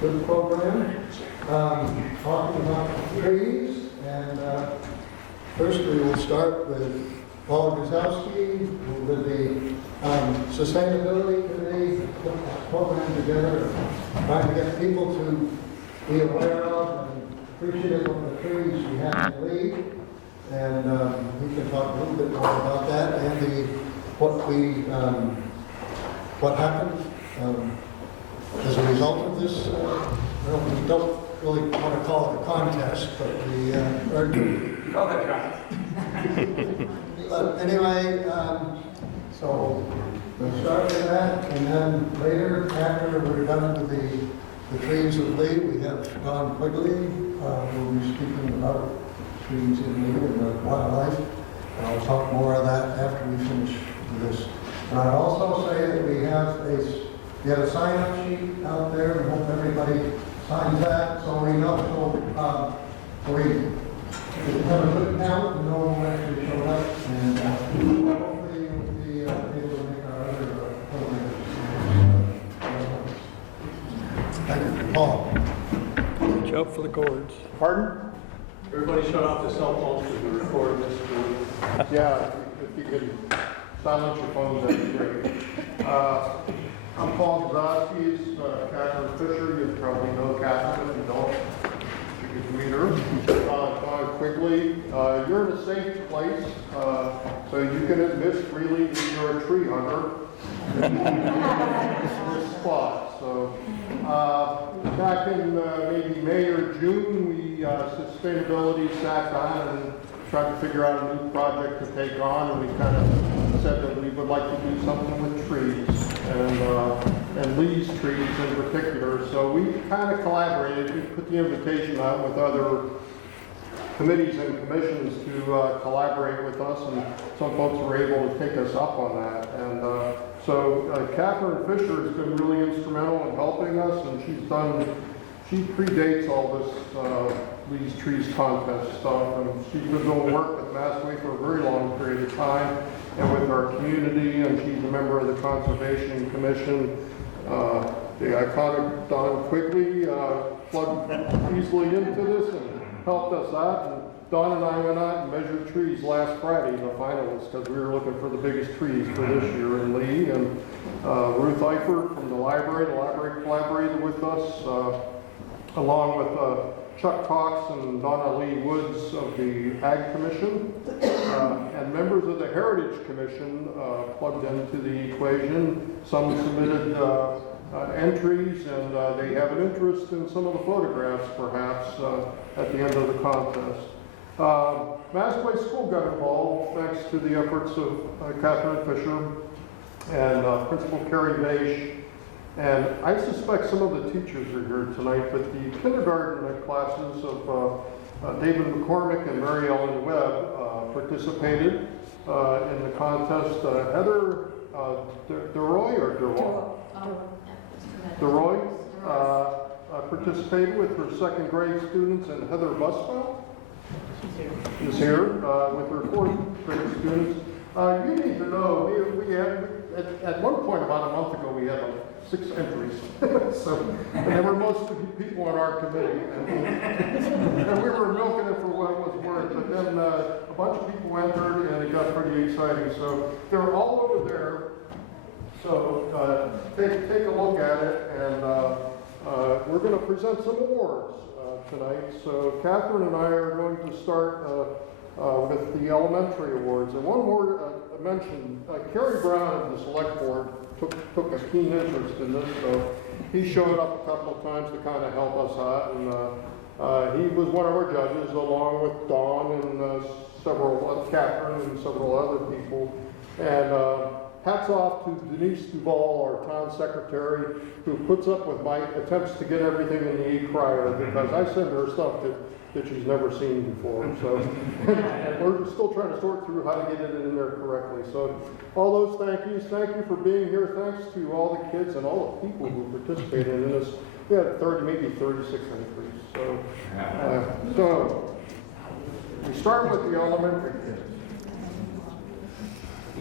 good program. Talking about trees, and first we will start with Paul Gasowski with the Sustainability Committee, put that program together, trying to get people to be aware of and appreciative of the trees we have in Lee. And we can talk a little bit more about that and what happened as a result of this. Well, we don't really want to call it a contest, but we Call that contest. but anyway, so we'll start with that, and then later, after we're done with the trees of Lee, we have Don Quigley, who will be speaking about trees in Lee and the wildlife. And I'll talk more of that after we finish this. And I'd also say that we have a sign-up sheet out there, and hope everybody signs that, so we know, so we have a good count and know who actually showed up, and hopefully we'll be able to make our other programs. Thank you, Paul. Watch out for the cords. Pardon? Everybody shut off the cell phones because we're recording this. Yeah, if you could silence your phones, that'd be great. I'm Paul Gasowski, Catherine Fisher. You probably know Catherine. If you don't, you can meet her. Don Quigley. You're in a safe place, so you can admit freely that you're a tree hugger in this spot. So back in maybe May or June, we sustainability sat down and tried to figure out a new project to take on, and we kind of said that we would like to do something with trees and Lee's trees in particular. So we kind of collaborated. We put the invitation out with other committees and commissions to collaborate with us, and some folks were able to take us up on that. And so Catherine Fisher has been really instrumental in helping us, and she predates all this Lee's Trees contest stuff, and she's been doing work with Massway for a very long period of time, and with our community, and she's a member of the Conservation Commission. The iconic Don Quigley plugged easily into this and helped us out. And Don and I went out and measured trees last Friday, the finalists, because we were looking for the biggest trees for this year in Lee. And Ruth Eifert from the library collaborated with us, along with Chuck Cox and Donna Lee Woods of the Ag Commission, and members of the Heritage Commission plugged into the equation. Some submitted entries, and they have an interest in some of the photographs, perhaps, at the end of the contest. Massway School got involved thanks to the efforts of Catherine Fisher and Principal Carrie Bache. And I suspect some of the teachers are here tonight, but the kindergarten classes of David McCormick and Mary Ellen Webb participated in the contest. Heather DeRoy participated with her second grade students, and Heather Buswell is here with her fourth grade students. You need to know, we had, at one point about a month ago, we had like 6 entries. So, and they were mostly people on our committee. And we were milking it for what it was worth. But then a bunch of people entered, and it got pretty exciting. So they're all over there. So take a look at it, and we're going to present some awards tonight. So Catherine and I are going to start with the elementary awards. And one more mention, Kerry Brown of the Select Board took a keen interest in this, so he showed up a couple of times to kind of help us out, and he was one of our judges, along with Dawn and Catherine and several other people. And hats off to Denise Duval, our town secretary, who puts up with my attempts to get everything in the e-crier, because I send her stuff that she's never seen before. So, and we're still trying to sort through how to get it in there correctly. So, all those thank yous. Thank you for being here. Thanks to all the kids and all the people who participated in this. We had 30, maybe 36 entries. So we start with the elementary kids.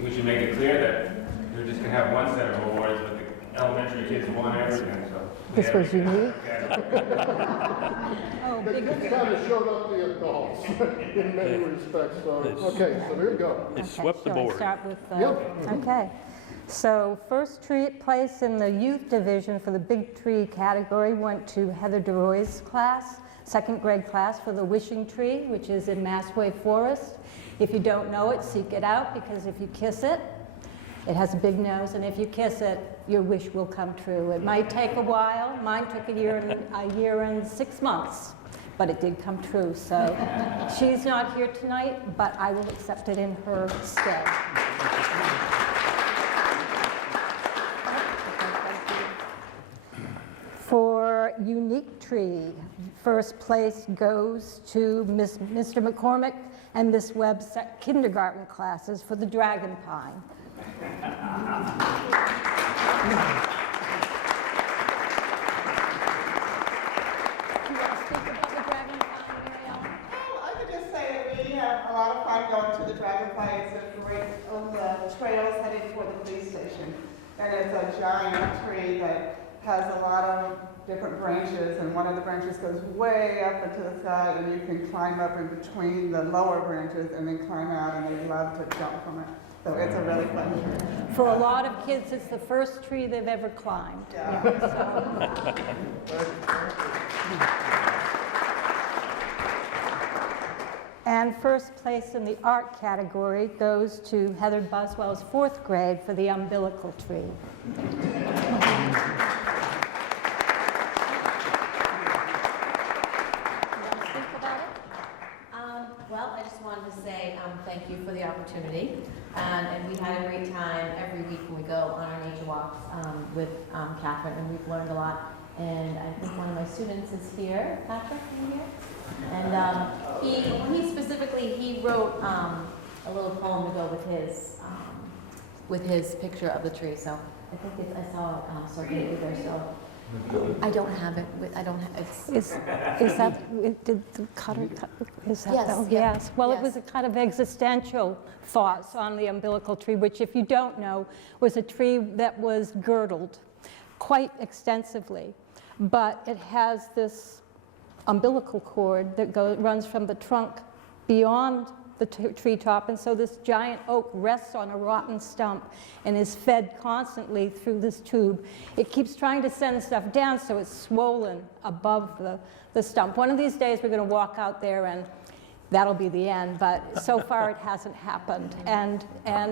We should make it clear that you're just going to have one set of awards, but the elementary kids won everything. So This was unique. Oh, The big. kids kind of showed up the adults in many respects, so, okay, so here you go. They swept the Shall I board. start with, Yep. okay. So first place in the youth division for the big tree category went to Heather DeRoy's class, second grade class for the wishing tree, which is in Massway Forest. If you don't know it, seek it out, because if you kiss it, it has a big nose, and if you kiss it, your wish will come true. It might take a while. Mine took a year and 6 months, but it did come true. So she's not here tonight, but I will accept it in her stead. For unique tree, first place goes to Mr. McCormick and Miss Webb's kindergarten classes for the dragon pine. Do you want to speak about the dragon pine, Mary Ellen? I could just say that we have a lot of fun going to the Dragonfly. It's a great, on the trails headed for the police station. And it's a giant tree that has a lot of different branches, and one of the branches goes way up into the sky, and you can climb up in between the lower branches and then climb out, and they love to jump from it. So it's a really fun tree. For a lot of kids, it's the first tree they've ever climbed. Yeah. And first place in the art category goes to Heather Buswell's fourth grade for the umbilical tree. Well, I just wanted to say thank you for the opportunity. And we had a great time every week when we go on our nature walks with Catherine, and we've learned a lot. And I think one of my students is here. Patrick, are you here? And he specifically, he wrote a little poem to go with his picture of the tree. So I think I saw it circulated there. So I don't have it. I don't have it's. Is that, did the cutter, is that? Yes, oh, yeah. Yes, well, it Yes. was a kind of existential thoughts on the umbilical tree, which, if you don't know, was a tree that was girdled quite extensively. But it has this umbilical cord that runs from the trunk beyond the treetop, and so this giant oak rests on a rotten stump and is fed constantly through this tube. It keeps trying to send stuff down, so it's swollen above the stump. One of these days we're going to walk out there and that'll be the end, but so far it hasn't happened. And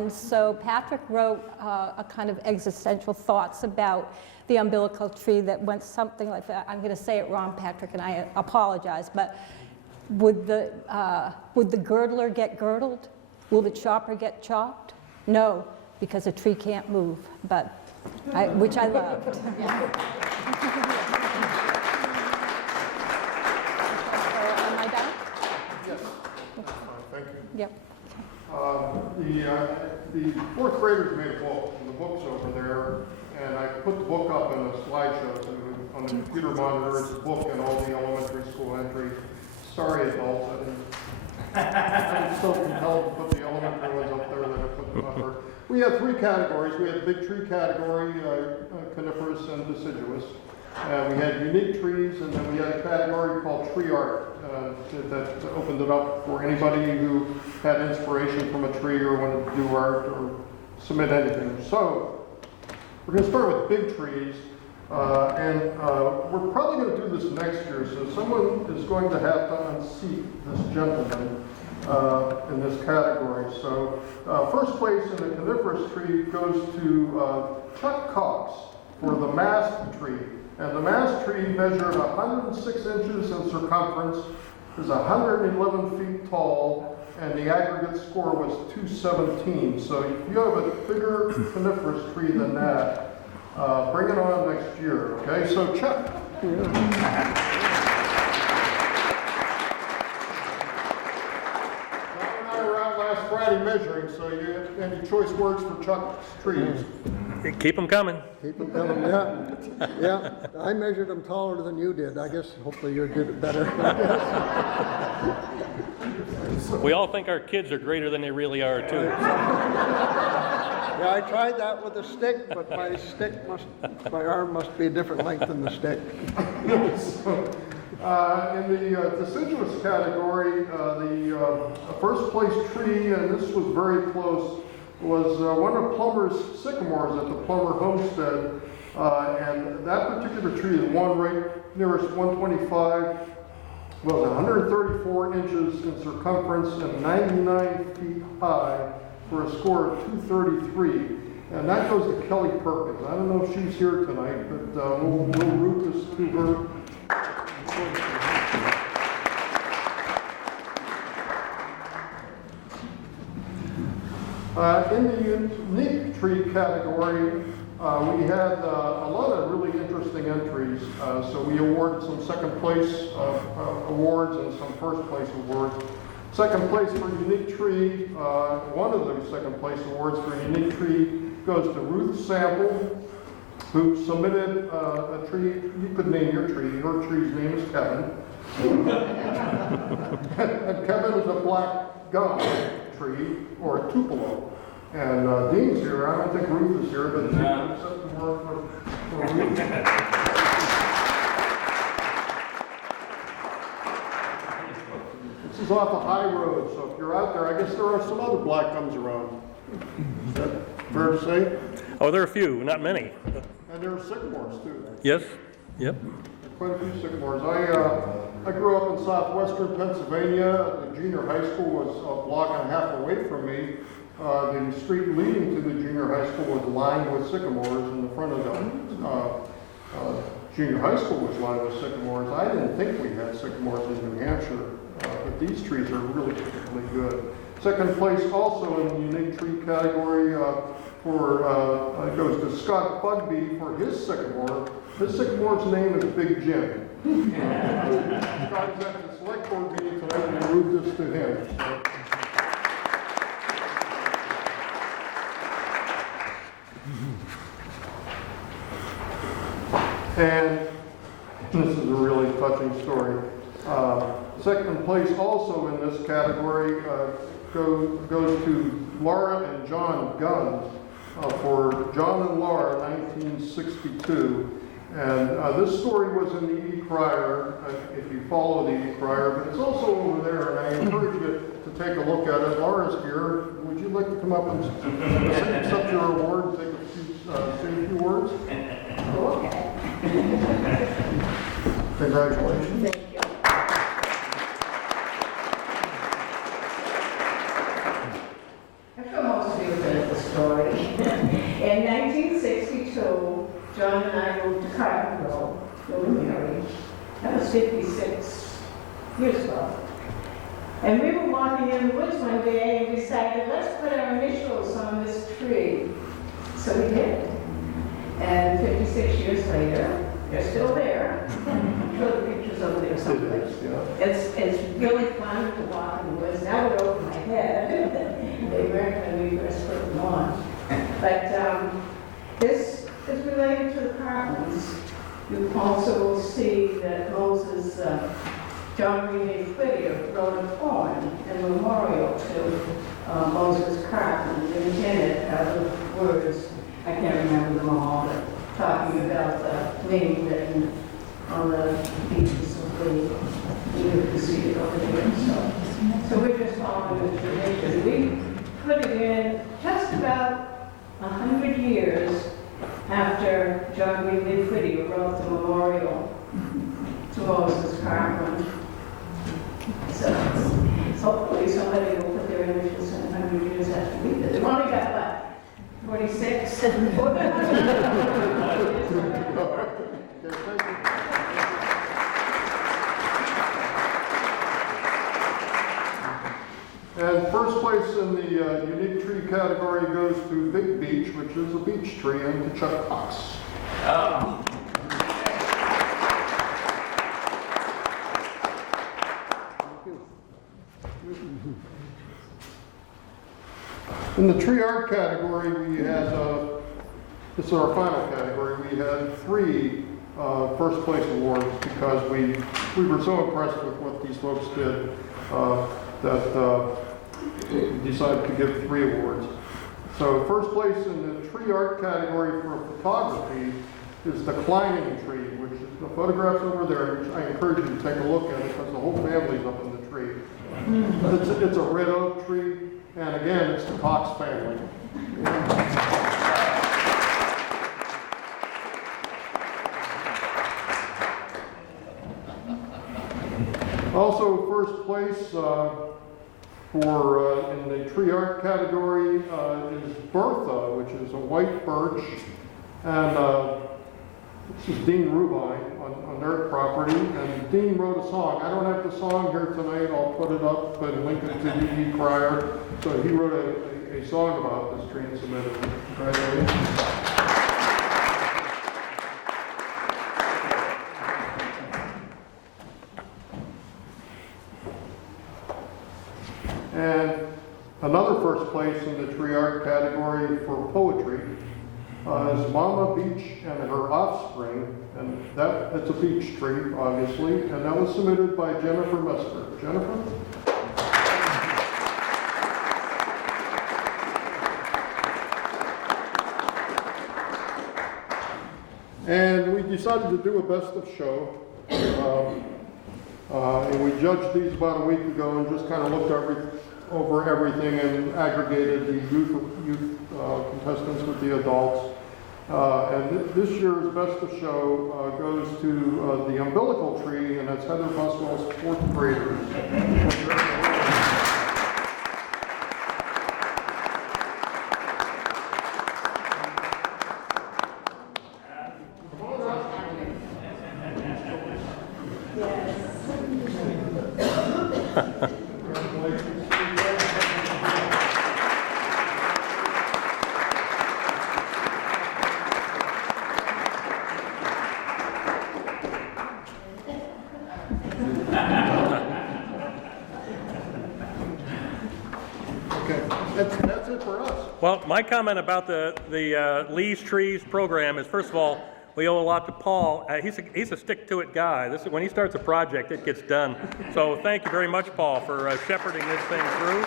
so Patrick wrote a kind of existential thoughts about the umbilical tree that went something like that. I'm going to say it wrong, Patrick, and I apologize, but would the girdler get girdled? Will the chopper get chopped? No, because a tree can't move, but which I loved. Am I done? Yes. Thank you. Yep. The fourth graders made a book, and the book's over there, and I put the book up in a slideshow on the computer monitor. It's a book and all the elementary school entries. Sorry, adults, I'm so compelled to put the elementary ones up there that I put them up there. We had three categories. We had big tree category, coniferous and deciduous. We had unique trees, and then we had a category called tree art that opened it up for anybody who had inspiration from a tree or wanted to do art or submit anything. So we're going to start with big trees, and we're probably going to do this next year. So someone is going to have to unseat this gentleman in this category. So first place in the coniferous tree goes to Chuck Cox for the mast tree. And the mast tree measured 106 inches in circumference, is 111 feet tall, and the aggregate score was 217. So if you have a bigger coniferous tree than that, bring it on next year, okay? So Chuck. Last Friday measuring, so you have any choice words for Chuck's trees? Keep them coming. Keep them coming, yeah. Yeah, I measured them taller than you did. I guess hopefully you did it better. We all think our kids are greater than they really are, too. Yeah, I tried that with a stick, but my arm must be a different length than the stick. In the deciduous category, the first place tree, and this was very close, was one of Plummer's sycamores at the Plummer Homestead. And that particular tree, the one right nearest 125, was 134 inches in circumference and 99 feet high for a score of 233. And that goes to Kelly Perkins. I don't know if she's here tonight, but we'll root this to her. In the unique tree category, we had a lot of really interesting entries. So we awarded some second place awards and some first place awards. Second place for unique tree, one of those second place awards for unique tree goes to Ruth Sample, who submitted a tree. You could name your tree. Her tree's name is Kevin. And Kevin is a black gum tree, or a tupelo. And Dean's here. I don't think Ruth is here, but Dean accepted the word for Ruth. This is off a high road, so if you're out there, I guess there are some other black gums around. Is that fair to say? Oh, there are a few, not many. And there are sycamores too. Yes, yep. Quite a few sycamores. I grew up in southwestern Pennsylvania. The junior high school was a block and a half away from me. The street leading to the junior high school was lined with sycamores, and the front of the junior high school was lined with sycamores. I didn't think we had sycamores in New Hampshire, but these trees are really particularly good. Second place also in the unique tree category goes to Scott Bugby for his sycamore. His sycamore's name is Big Jim. Scott's at the select board meeting tonight, and we moved this to him. So. And this is a really touching story. Second place also in this category goes to Laura and John Gunn for John and Laura, 1962. And this story was in the E-Crier, if you follow the E-Crier, but it's also over there, and I encourage you to take a look at it. Laura's here. Would you like to come up and accept your award and say a few words? Okay. Congratulations. Thank you. I feel most of you have heard the story. In 1962, John and I moved to Carpenterville, we were married. That was 56 years ago. And we were walking in the woods one day and decided, let's put our initials on this tree. So we did. And 56 years later, they're still there. I'm sure the picture's over there someplace. It's really fun to walk in the woods. Now they're over my head. They weren't when we first put them on. But this is related to the Cartmans. You also will see that Moses, John Reed Whittier wrote a poem in memorial to Moses Cartman. And in it are the words, I can't remember them all, but talking about the name written on the beaches of the, you can see it over there. So we're just following the tradition. We put it in just about 100 years after John Reed Whittier wrote the memorial to Moses Cartman. So hopefully somebody will put their initials in 100 years after we did. They've only got what? 46? And first place in the unique tree category goes to Big Beech, which is a beech tree, and to Chuck Cox. Oh. In the tree art category, we had, this is our final category, we had 3 first place awards because we were so impressed with what these folks did that we decided to give 3 awards. So first place in the tree art category for photography is the climbing tree, which is the photographs over there, which I encourage you to take a look at it because the whole family's up in the tree. It's a red oak tree, and again, it's the Cox family. Also, first place in the tree art category is Bertha, which is a white birch, and this is Dean Rubine on their property, and Dean wrote a song. I don't have the song here tonight. I'll put it up and link it to E.E. Pryor. So he wrote a song about this tree and submitted it. Congratulations. And another first place in the tree art category for poetry is Mama Beach and Her Offspring, and it's a beech tree, obviously, and that was submitted by Jennifer Mesker. Jennifer? And we decided to do a best of show. And we judged these about a week ago and just kind of looked over everything and aggregated the youth contestants with the adults. And this year's best of show goes to the umbilical tree, and that's Heather Buswell's fourth graders. That's it for us. Well, my comment about the Lee's Trees program is, first of all, we owe a lot to Paul. He's a stick-to-it guy. This is when he starts a project, it gets done. So thank you very much, Paul, for shepherding this thing through.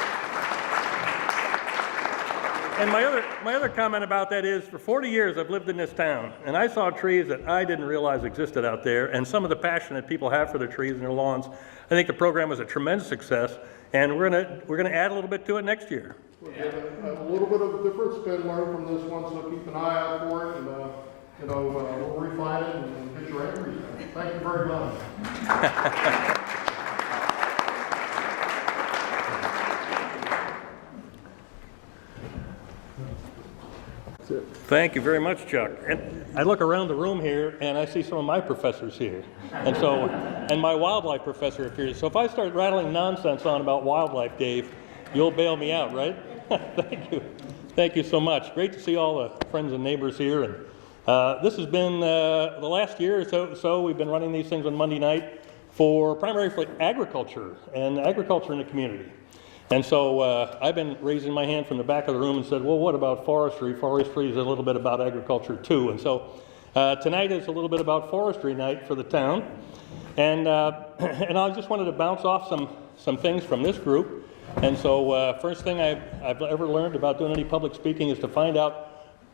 And my other comment about that is, for 40 years I've lived in this town, and I saw trees that I didn't realize existed out there, and some of the passion that people have for their trees and their lawns. I think the program was a tremendous success, and we're gonna add a little bit to it next year. We'll give it a little bit of a different spin, learn from this one, so keep an eye out for it, and we'll refine it and get your entries. Thank you very much. Thank you very much, Chuck. And I look around the room here, and I see some of my professors here, and my wildlife professor appears. So if I start rattling nonsense on about wildlife, Dave, you'll bail me out, right? Thank you so much. Great to see all the friends and neighbors here. And this has been the last year or so. We've been running these things on Monday night primarily for agriculture and agriculture in the community. And so I've been raising my hand from the back of the room and said, well, what about forestry? Forestry is a little bit about agriculture too. And so tonight is a little bit about forestry night for the town. And I just wanted to bounce off some things from this group. And so first thing I've ever learned about doing any public speaking is to find out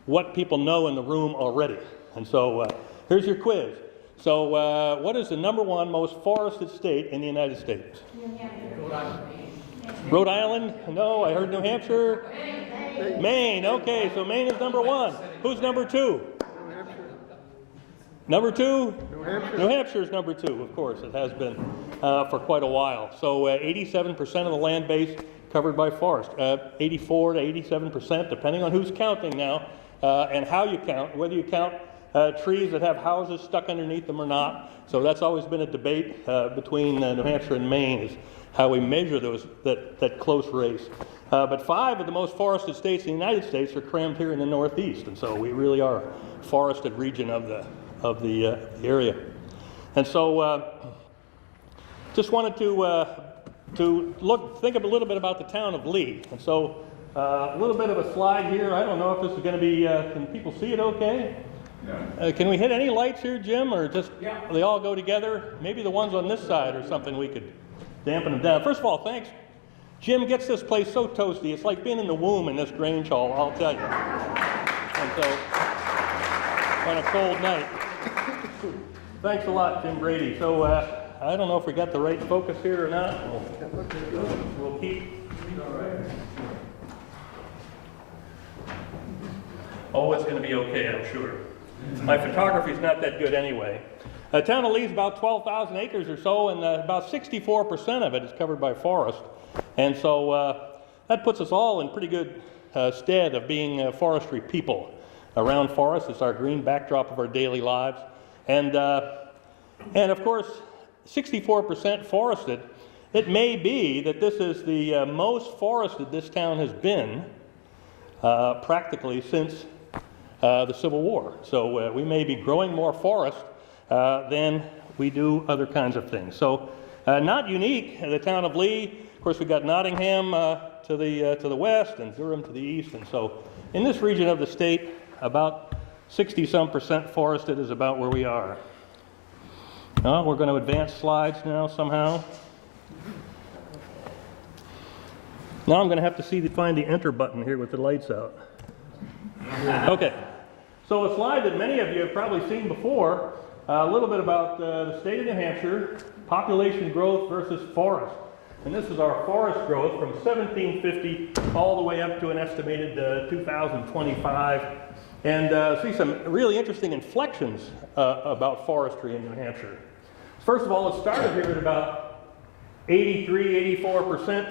what people know in the room already. And so here's your quiz. So what is the #1 most forested state in the United States? Rhode Island? No, I heard New Hampshire. Maine. Okay, so Maine is #1. Who's #2? Number 2? New Hampshire is #2, of course. It has been for quite a while. So 87% of the land base covered by forest. 84 to 87%, depending on who's counting now and how you count, whether you count trees that have houses stuck underneath them or not. So that's always been a debate between New Hampshire and Maine, is how we measure that close race. But 5 of the most forested states in the United States are crammed here in the Northeast, and so we really are a forested region of the area. And so just wanted to think a little bit about the town of Lee. And so a little bit of a slide here. I don't know if this is going to be, can people see it okay? Yeah. Can we hit any lights here, Jim, or just they all go together? Maybe the ones on this side or something, we could dampen them down. First of all, Jim gets this place so toasty, it's like being in the womb in this Grange Hall, I'll tell you. And so, on a cold night. Thanks a lot, Jim Brady. So, I don't know if we got the right focus here or not. We'll keep. Oh, it's going to be okay, I'm sure. My photography's not that good anyway. The town of Lee is about 12,000 acres or so, and about 64% of it is covered by forest. And so that puts us all in pretty good stead of being forestry people. Around forests, it's our green backdrop of our daily lives. And of course, 64% forested. It may be that this is the most forested this town has been practically since the Civil War. So we may be growing more forest than we do other kinds of things. So not unique in the town of Lee. Of course, we've got Nottingham to the west and Durham to the east. And so in this region of the state, about 60-some% forested is about where we are. Well, we're going to advance slides now somehow. Now I'm going to have to find the enter button here with the lights out. Okay, so a slide that many of you have probably seen before, a little bit about the state of New Hampshire, population growth versus forest. And this is our forest growth from 1750 all the way up to an estimated 2025. And see some really interesting inflections about forestry in New Hampshire. First of all, it started here at about 83-84%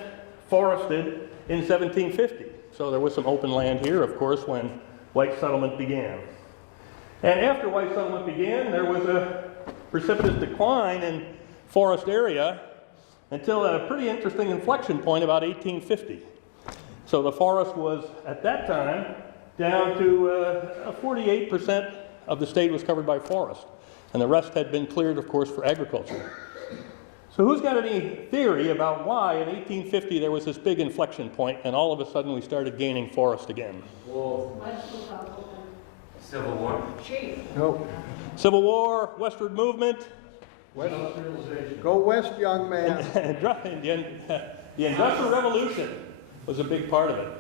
forested in 1750. So there was some open land here, of course, when white settlement began. And after white settlement began, there was a precipitous decline in forest area until a pretty interesting inflection point about 1850. So the forest was, at that time, down to 48% of the state was covered by forest. And the rest had been cleared, of course, for agriculture. So who's got any theory about why in 1850 there was this big inflection point and all of a sudden we started gaining forest again? Civil War. No. Civil War, westward movement. West. Go west, young man. The Industrial Revolution was a big part of it.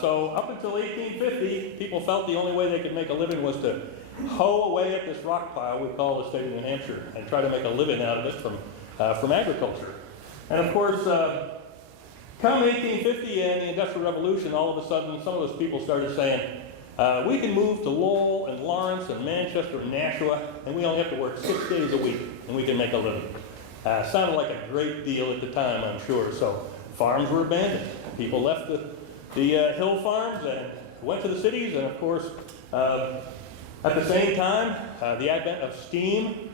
So up until 1850, people felt the only way they could make a living was to hoe away at this rock pile we call the state of New Hampshire and try to make a living out of it from agriculture. And of course, come 1850 and the Industrial Revolution, all of a sudden some of those people started saying, we can move to Lowell and Lawrence and Manchester and Nashua, and we only have to work 6 days a week, and we can make a living. Sounded like a great deal at the time, I'm sure. So farms were abandoned. People left the hill farms and went to the cities, and of course, at the same time, the advent of steam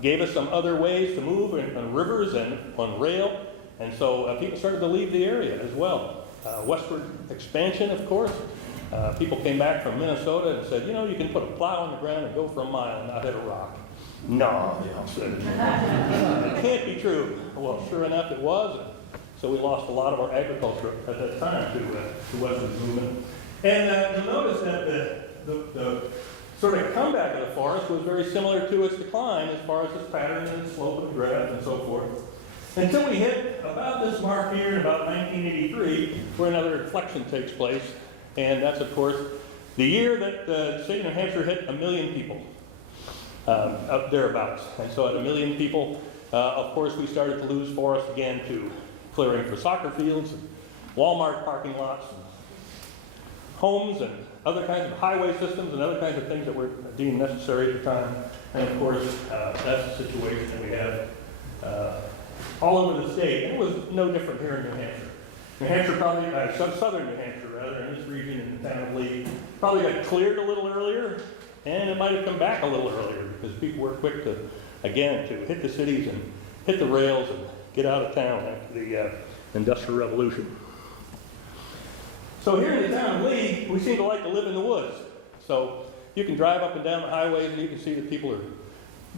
gave us some other ways to move on rivers and on rail, and so people started to leave the area as well. Westward expansion, of course. People came back from Minnesota and said, you know, you can put a plow on the ground and go for a mile and not hit a rock. No, it can't be true. Well, sure enough, it was. So we lost a lot of our agriculture at that time to westward movement. And you'll notice that the sort of comeback of the forest was very similar to its decline as far as its pattern and its slope of the graph and so forth. Until we hit about this mark here in about 1983, where another inflection takes place. And that's, of course, the year that the state of New Hampshire hit 1 million people, up thereabouts. And so at 1 million people, of course, we started to lose forest again to clearing for soccer fields, and Walmart parking lots, and homes, and other kinds of highway systems, and other kinds of things that were deemed necessary at the time. And of course, that's the situation that we have all over the state. And it was no different here in New Hampshire. New Hampshire probably, southern New Hampshire rather, in this region in the town of Lee, probably got cleared a little earlier, and it might have come back a little earlier because people were quick to hit the cities and hit the rails and get out of town after the Industrial Revolution. So here in the town of Lee, we seem to like to live in the woods. So you can drive up and down the highways and you can see that people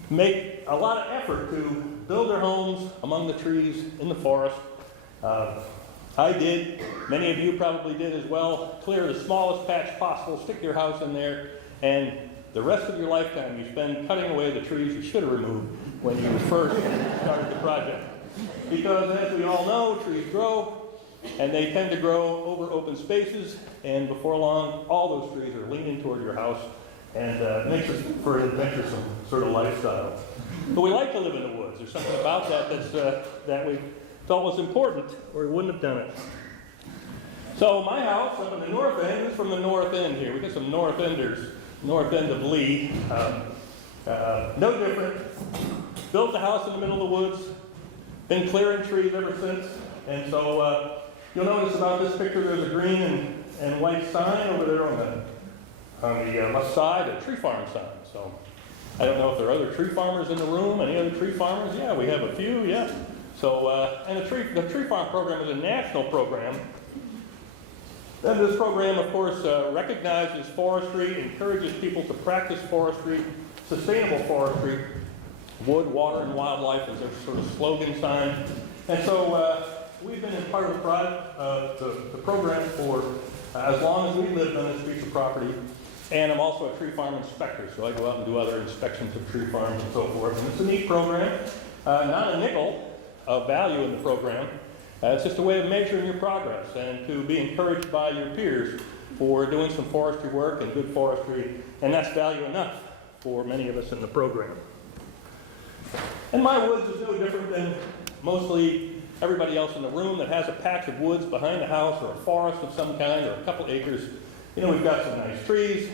make a lot of effort to build their homes among the trees in the forest. I did, many of you probably did as well, clear the smallest patch possible, stick your house in there, and the rest of your lifetime you spend cutting away the trees you should have removed when you first started the project. Because as we all know, trees grow, and they tend to grow over open spaces, and before long, all those trees are leaning toward your house, and makes it for an adventuresome sort of lifestyle. But we like to live in the woods. There's something about that we felt was important, or we wouldn't have done it. So my house up in the north end is from the north end here. We got some north enders, north end of Lee. No different. Built the house in the middle of the woods. Been clearing trees ever since. And so you'll notice about this picture there's a green and white sign over there on the left side, a tree farm sign. So I don't know if there are other tree farmers in the room. Any other tree farmers? Yeah, we have a few, yeah. So, and the tree farm program is a national program. And this program, of course, recognizes forestry, encourages people to practice forestry, sustainable forestry, wood, water, and wildlife is their sort of slogan sign. And so we've been in part of the program for as long as we lived on this piece of property. And I'm also a tree farm inspector, so I go out and do other inspections of tree farms and so forth. And it's a neat program, not a nickel of value in the program. It's just a way of measuring your progress and to be encouraged by your peers for doing some forestry work and good forestry, and that's value enough for many of us in the program. And my woods is no different than mostly everybody else in the room that has a patch of woods behind the house or a forest of some kind or a couple acres. You know, we've got some nice trees.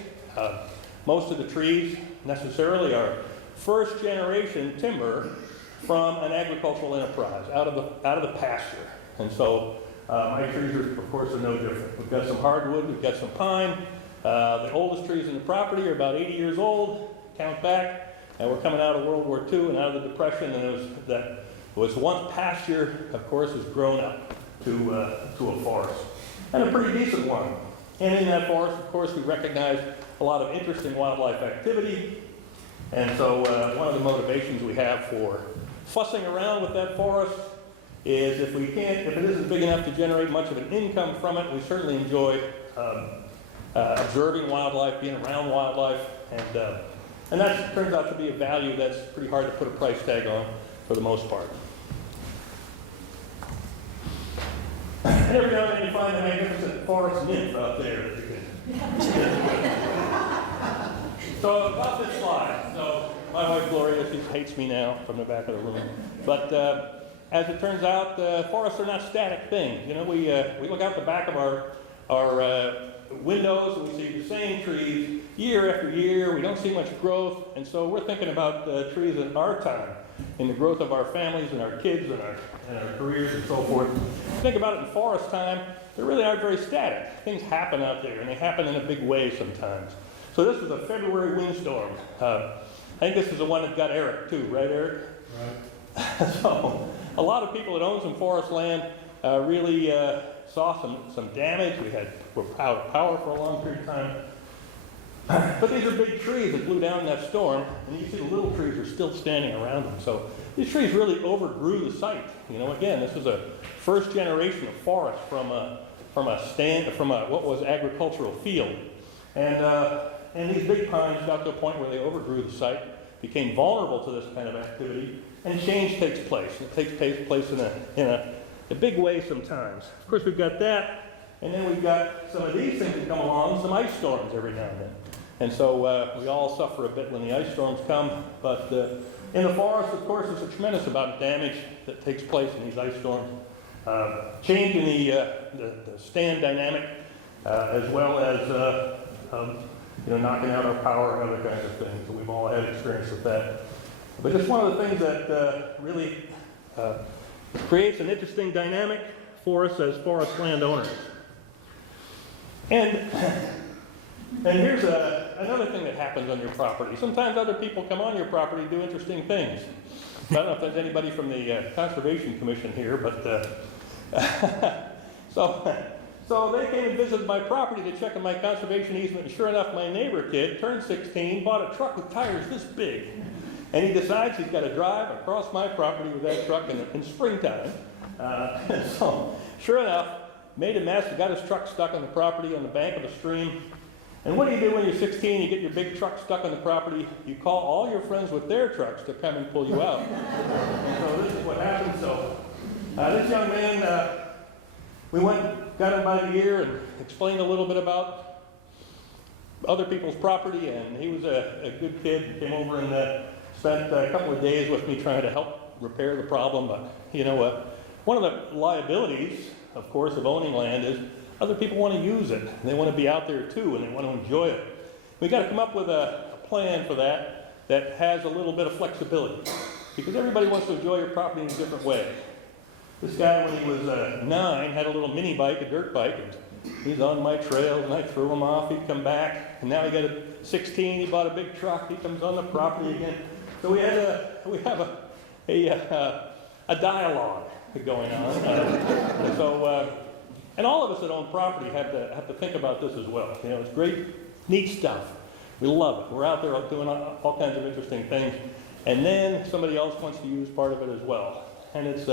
Most of the trees necessarily are first generation timber from an agricultural enterprise, out of the pasture. And so my trees are, of course, are no different. We've got some hardwood, we've got some pine. The oldest trees in the property are about 80 years old, count back, and we're coming out of World War II and out of the Depression, and that was once pasture, of course, has grown up to a forest, and a pretty decent one. And in that forest, of course, we recognize a lot of interesting wildlife activity, and so one of the motivations we have for fussing around with that forest is if it isn't big enough to generate much of an income from it, we certainly enjoy observing wildlife, being around wildlife, and that turns out to be a value that's pretty hard to put a price tag on for the most part. And every now and then you find a magnificent forest nymph out there. So about this slide, so my wife Gloria, she hates me now from the back of the room. But as it turns out, forests are not static things. You know, we look out the back of our windows and we see the same trees year after year. We don't see much growth, and so we're thinking about trees in our time, in the growth of our families and our kids and our careers and so forth. Think about it in forest time, they really aren't very static. Things happen out there, and they happen in a big way sometimes. So this was a February windstorm. I think this is the one that got Eric too, right, Eric? Right. So a lot of people that own some forest land really saw some damage. We're out of power for a long period of time. But these are big trees that blew down in that storm, and you can see the little trees are still standing around them. So these trees really overgrew the site. You know, again, this was a first generation of forest from what was agricultural field. And these big pines got to a point where they overgrew the site, became vulnerable to this kind of activity, and change takes place. It takes place in a big way sometimes. Of course, we've got that, and then we've got some of these things that come along, some ice storms every now and then. And so we all suffer a bit when the ice storms come, but in the forest, of course, there's a tremendous amount of damage that takes place in these ice storms. Changing the stand dynamic, as well as knocking out our power and other kinds of things. So we've all had experience with that. But just one of the things that really creates an interesting dynamic for us as forest landowners. And here's another thing that happens on your property. Sometimes other people come on your property and do interesting things. I don't know if there's anybody from the Conservation Commission here, but so they came and visited my property to check on my conservation easement, and sure enough, my neighbor kid turned 16, bought a truck with tires this big, and he decides he's got to drive across my property with that truck in springtime. And so, sure enough, made a mess. He got his truck stuck on the property on the bank of a stream. And what do you do when you're 16, you get your big truck stuck on the property, you call all your friends with their trucks to come and pull you out. And so this is what happened. So this young man, we went, got him by the ear and explained a little bit about other people's property, and he was a good kid. He came over and spent a couple of days with me trying to help repair the problem. But you know, one of the liabilities, of course, of owning land is other people want to use it. They want to be out there too, and they want to enjoy it. We've got to come up with a plan for that has a little bit of flexibility, because everybody wants to enjoy your property in a different way. This guy, when he was 9, had a little mini bike, a dirt bike, and he's on my trails, and I threw him off. He'd come back, and now he got a 16. He bought a big truck. He comes on the property again. So we have a dialogue going on. And all of us that own property have to think about this as well. You know, it's great, neat stuff. We love it. We're out there doing all kinds of interesting things, and then somebody else wants to use part of it as well. And it's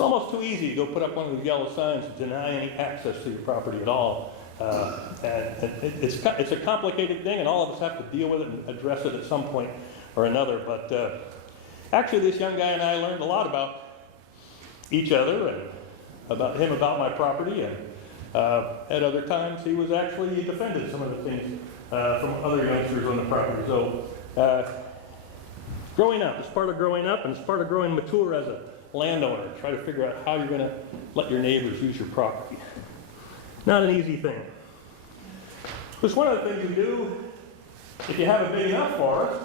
almost too easy to go put up one of those yellow signs to deny any access to your property at all. And it's a complicated thing, and all of us have to deal with it and address it at some point or another. But actually, this young guy and I learned a lot about each other and about my property, and at other times he was actually defended some of the things from other youngsters on the property. So growing up, it's part of growing up, and it's part of growing mature as a landowner. Try to figure out how you're going to let your neighbors use your property. Not an easy thing. Because one of the things you do, if you have a big enough forest,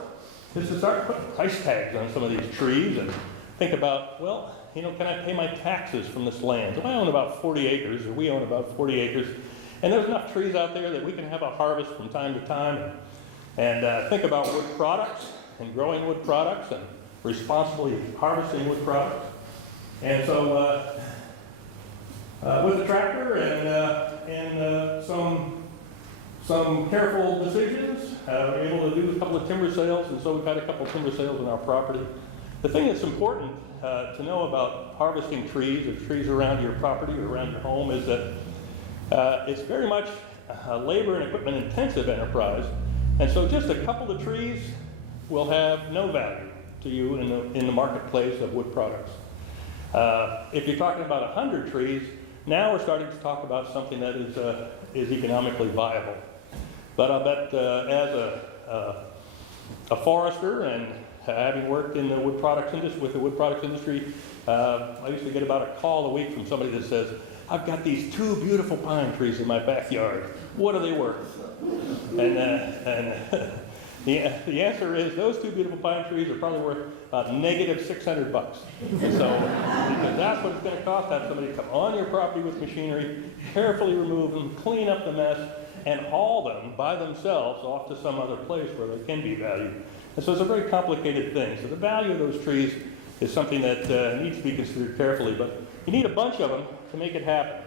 is to start putting price tags on some of these trees and think about, well, you know, can I pay my taxes from this land? So I own about 40 acres, or we own about 40 acres, and there's enough trees out there that we can have a harvest from time to time, and think about wood products and growing wood products and responsibly harvesting wood products. And so with the tractor and some careful decisions, we're able to do a couple of timber sales, and so we've had a couple of timber sales on our property. The thing that's important to know about harvesting trees or trees around your property or around your home is that it's very much a labor and equipment intensive enterprise, and so just a couple of trees will have no value to you in the marketplace of wood products. If you're talking about 100 trees, now we're starting to talk about something that is economically viable. But I bet as a forester and having worked in the wood products industry, with the wood products industry, I used to get about a call a week from somebody that says, I've got these 2 beautiful pine trees in my backyard. What are they worth? And the answer is those 2 beautiful pine trees are probably worth about -$600. So, because that's what it's going to cost to have somebody come on your property with machinery, carefully remove them, clean up the mess, and haul them by themselves off to some other place where they can be valued. And so it's a very complicated thing. So the value of those trees is something that needs to be considered carefully, but you need a bunch of them to make it happen.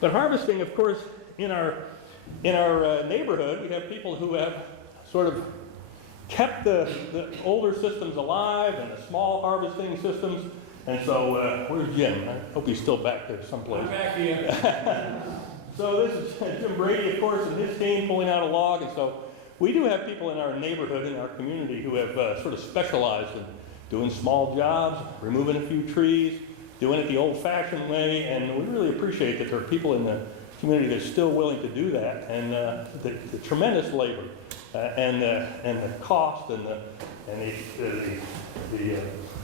But harvesting, of course, in our neighborhood, we have people who have sort of kept the older systems alive and the small harvesting systems. And so, where's Jim? I hope he's still back there someplace. I'm back here. So this is Jim Brady, of course, and his team pulling out a log. And so we do have people in our neighborhood, in our community, who have sort of specialized in doing small jobs, removing a few trees, doing it the old-fashioned way. And we really appreciate that there are people in the community that are still willing to do that, and the tremendous labor and the cost and the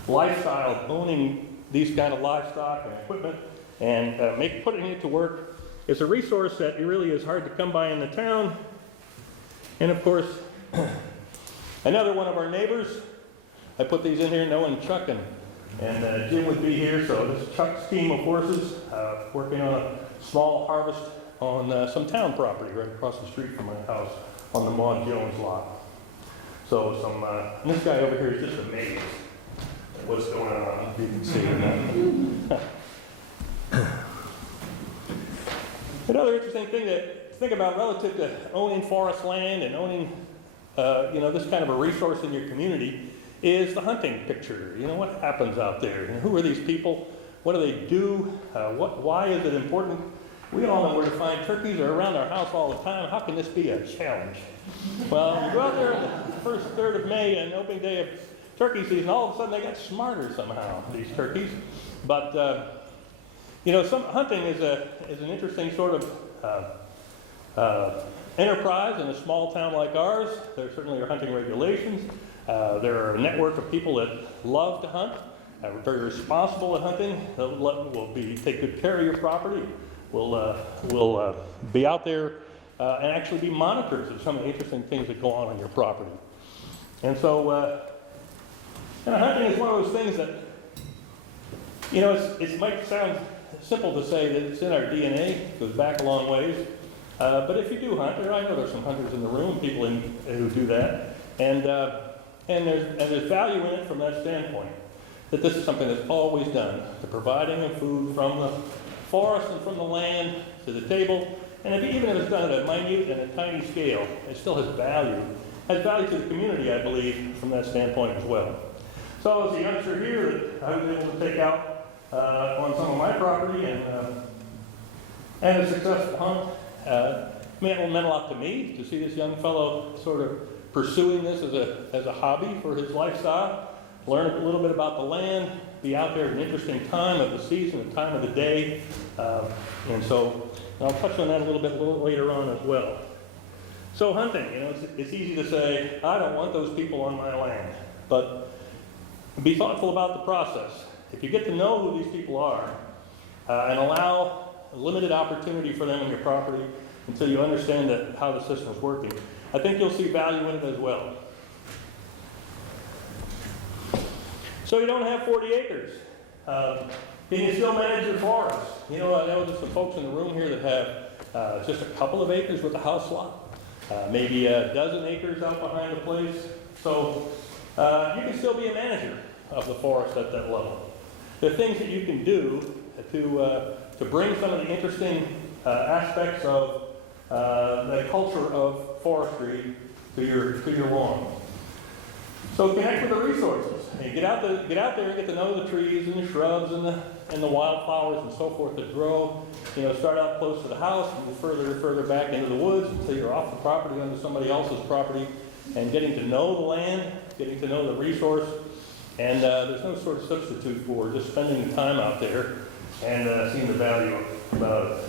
lifestyle of owning these kind of livestock and equipment and putting it to work is a resource that really is hard to come by in the town. And of course, another one of our neighbors, I put these in here knowing Chuck and Jim would be here, so this is Chuck's team of horses working on a small harvest on some town property right across the street from my house on the Maud Jones lot. So and this guy over here is just amazed at what's going on, if you can see it. Another interesting thing to think about relative to owning forest land and owning this kind of a resource in your community is the hunting picture. You know, what happens out there? You know, who are these people? What do they do? Why is it important? We all know where to find turkeys. They're around our house all the time. How can this be a challenge? Well, you go out there on the first third of May and opening day of turkey season, all of a sudden they got smarter somehow, these turkeys. But, some hunting is an interesting sort of enterprise in a small town like ours. There certainly are hunting regulations. There are a network of people that love to hunt, are very responsible at hunting, will take good care of your property, will be out there and actually be monitors of some of the interesting things that go on your property. And so, hunting is one of those things that, it might sound simple to say that it's in our DNA, it goes back a long ways. But if you do hunt, I know there's some hunters in the room, people who do that, and there's value in it from that standpoint, that this is something that's always done, the providing of food from the forest and from the land to the table, and even if it's done at a minute and a tiny scale, it still has value to the community, I believe, from that standpoint as well. So as a youngster here, that I was able to take out on some of my property and a successful hunt. It meant a lot to me to see this young fellow sort of pursuing this as a hobby for his lifestyle, learn a little bit about the land, be out there at an interesting time of the season, a time of the day. And I'll touch on that a little bit later on as well. So hunting, it's easy to say, I don't want those people on my land, but be thoughtful about the process. If you get to know who these people are and allow a limited opportunity for them on your property until you understand how the system is working, I think you'll see value in it as well. So you don't have 40 acres. Can you still manage your forest? I know there's some folks in the room here that have just a couple of acres with a house lot, maybe a dozen acres out behind the place. So you can still be a manager of the forest at that level. There are things that you can do to bring some of the interesting aspects of the culture of forestry to your lawn. So connect with the resources. And get out there and get to know the trees and the shrubs and the wildflowers and so forth that grow. Start out close to the house, move further back into the woods until you're off the property onto somebody else's property, and getting to know the land, getting to know the resource. And there's no sort of substitute for just spending the time out there and seeing the value about it.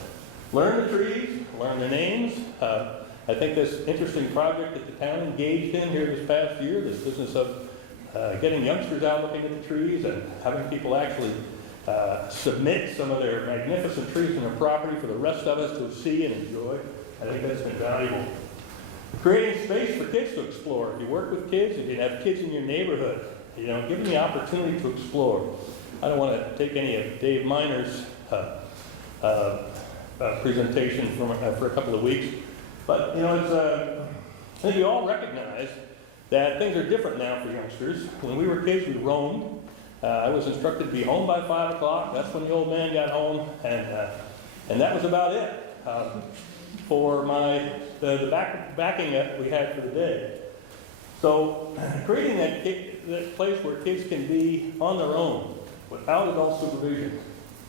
Learn the trees, learn the names. I think this interesting project that the town engaged in here this past year, this business of getting youngsters out looking at the trees and having people actually submit some of their magnificent trees on their property for the rest of us to see and enjoy, I think that's been valuable. Creating space for kids to explore. If you work with kids, if you have kids in your neighborhood, give them the opportunity to explore. I don't want to take any of Dave Miner's presentation for a couple of weeks, but I think we all recognize that things are different now for youngsters. When we were kids, we roamed. I was instructed to be home by 5 o'clock. That's when the old man got home, and that was about it for the backing that we had for the day. So creating that place where kids can be on their own without adult supervision,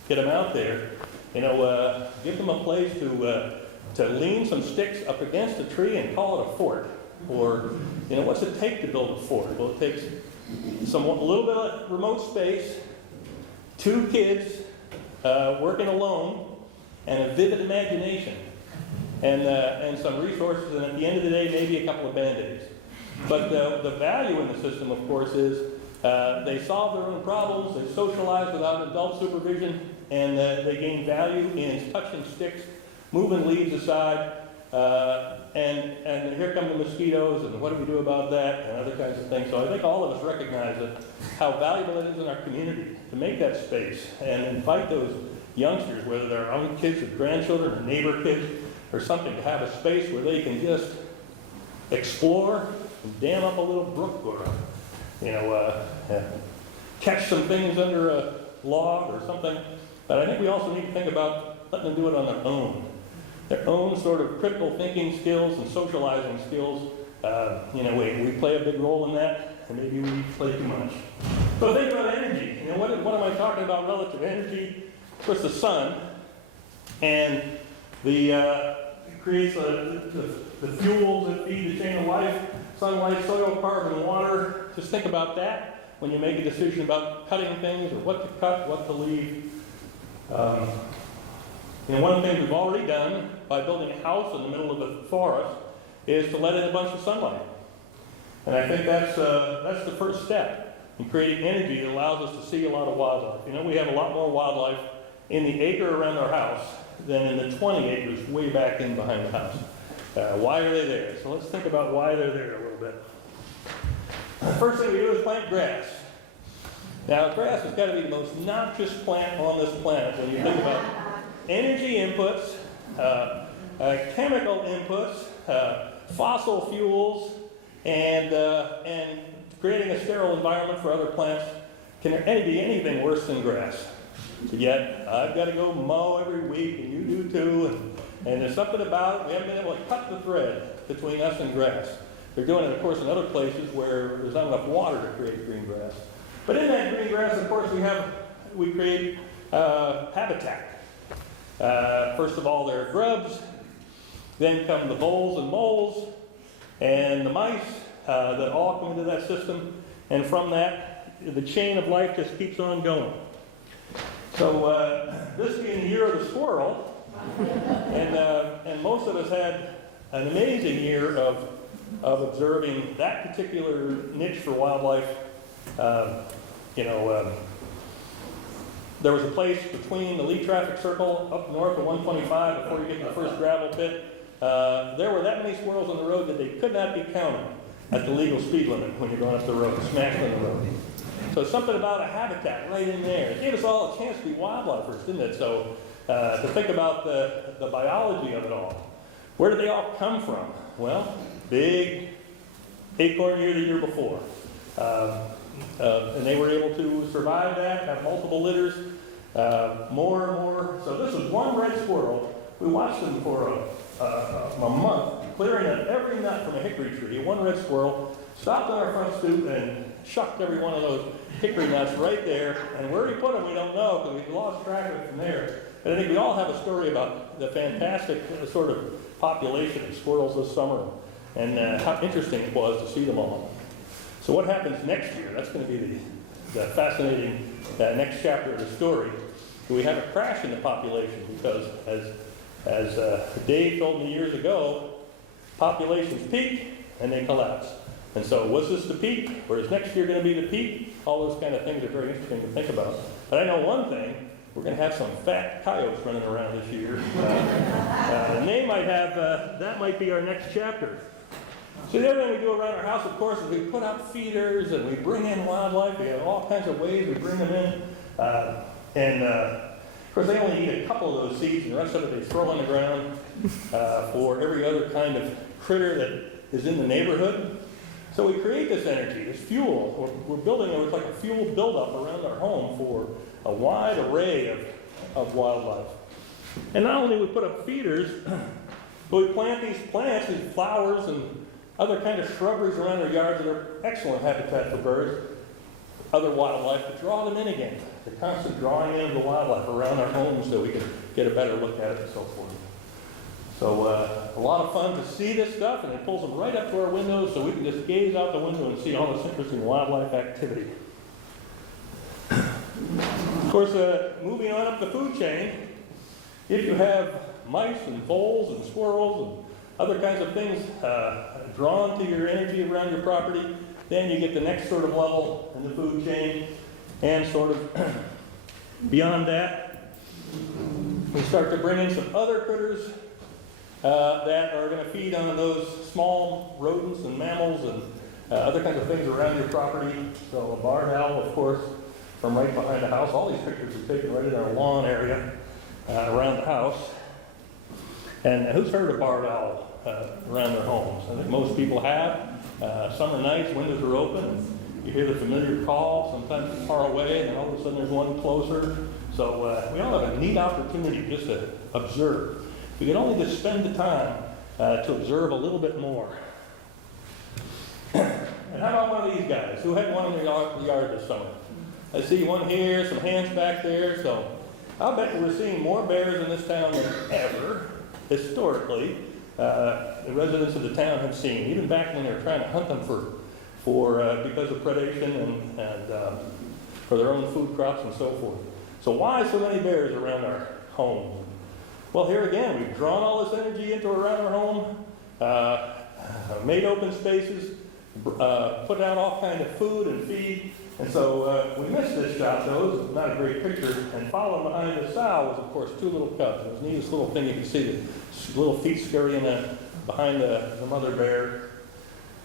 get them out there, give them a place to lean some sticks up against a tree and call it a fort. Or, what's it take to build a fort? Well, it takes a little bit of remote space, 2 kids working alone, and a vivid imagination, and some resources, and at the end of the day, maybe a couple of Band-Aids. But the value in the system, of course, is they solve their own problems, they socialize without adult supervision, and they gain value in touching sticks, moving leaves aside, and here come the mosquitoes, and what do we do about that, and other kinds of things. So I think all of us recognize how valuable it is in our community to make that space and invite those youngsters, whether they're our own kids or grandchildren or neighbor kids or something, to have a space where they can just explore and dam up a little brook or, catch some things under a log or something. But I think we also need to think about letting them do it on their own sort of critical thinking skills and socializing skills. We play a big role in that, and maybe we play too much. So think about energy. What am I talking about relative energy? Of course, the sun. And It creates the fuels that feed the chain of life, sunlight, soil, carbon, water. Just think about that when you make a decision about cutting things or what to cut, what to leave. One of the things we've already done by building a house in the middle of the forest is to let in a bunch of sunlight. And I think that's the first step in creating energy that allows us to see a lot of wildlife. We have a lot more wildlife in the acre around our house than in the 20 acres way back in behind the house. Why are they there? So let's think about why they're there a little bit. The first thing we do is plant grass. Now, grass has got to be the most noxious plant on this planet when you think about energy inputs, chemical inputs, fossil fuels, and creating a sterile environment for other plants. Can there be anything worse than grass? Yet, I've got to go mow every week, and you do too, and there's something about it. We haven't been able to cut the thread between us and grass. They're doing it, of course, in other places where there's not enough water to create green grass. But in that green grass, of course, we create habitat. First of all, there are grubs, then come the voles and moles, and the mice that all come into that system, and from that, the chain of life just keeps on going. So this being the year of the squirrel, and most of us had an amazing year of observing that particular niche for wildlife. There was a place between the Lee traffic circle up north of 125 before you get to the first gravel pit. There were that many squirrels on the road that they could not be counted at the legal speed limit when you're going up the road, smashed on the road. So something about a habitat right in there. It gave us all a chance to be wildlifers, didn't it? So to think about the biology of it all. Where did they all come from? Well, big acorn year the year before. And they were able to survive that, have multiple litters, more and more. So this was one red squirrel. We watched them for a month, clearing out every nut from a hickory tree. One red squirrel stopped on our front stoop and shucked every one of those hickory nuts right there. And where he put them, we don't know, because we lost track of it from there. But I think we all have a story about the fantastic sort of population of squirrels this summer, and how interesting it was to see them all. So what happens next year? That's going to be the fascinating next chapter of the story. We have a crash in the population because, as Dave told me years ago, populations peak and they collapse. And so was this the peak, or is next year going to be the peak? All those kind of things are very interesting to think about. But I know one thing. We're going to have some fat coyotes running around this year. And they might have, that might be our next chapter. So the other thing we do around our house, of course, is we put out feeders and we bring in wildlife. We have all kinds of ways we bring them in. Of course, they only eat a couple of those seeds, and the rest of it they throw on the ground for every other kind of critter that is in the neighborhood. So we create this energy, this fuel. We're building it's like a fuel buildup around our home for a wide array of wildlife. And not only do we put up feeders, but we plant these plants, these flowers and other kind of shrubberies around our yards that are excellent habitat for birds, other wildlife, to draw them in again. The constant drawing in of the wildlife around our homes so we can get a better look at it and so forth. So a lot of fun to see this stuff, and it pulls them right up to our windows so we can just gaze out the window and see all this interesting wildlife activity. Of course, moving on up the food chain, if you have mice and voles and squirrels and other kinds of things drawn to your energy around your property, then you get the next sort of level in the food chain. And sort of beyond that, we start to bring in some other critters that are going to feed on those small rodents and mammals and other kinds of things around your property. So a barred owl, of course, from right behind the house. All these pictures are taken right in our lawn area around the house. And who's heard of barred owl around their homes? I think most people have. Summer nights, windows are open, and you hear the familiar call. Sometimes it's far away, and then all of a sudden there's one closer. So we all have a neat opportunity just to observe. We can only just spend the time to observe a little bit more. And how about one of these guys? Who had one in the yard this summer? I see one here, some hands back there. So I'll bet we're seeing more bears in this town than ever. historically, the residents of the town have seen, even back when they were trying to hunt them because of predation and for their own food crops and so forth. So why so many bears around our home? Well, here again, we've drawn all this energy into around our home, made open spaces, put out all kind of food and feed, and so we missed this shot, though. It's not a great picture. And following behind the sow was, of course, 2 little cubs. It was the neatest little thing. You can see the little feet scurrying behind the mother bear.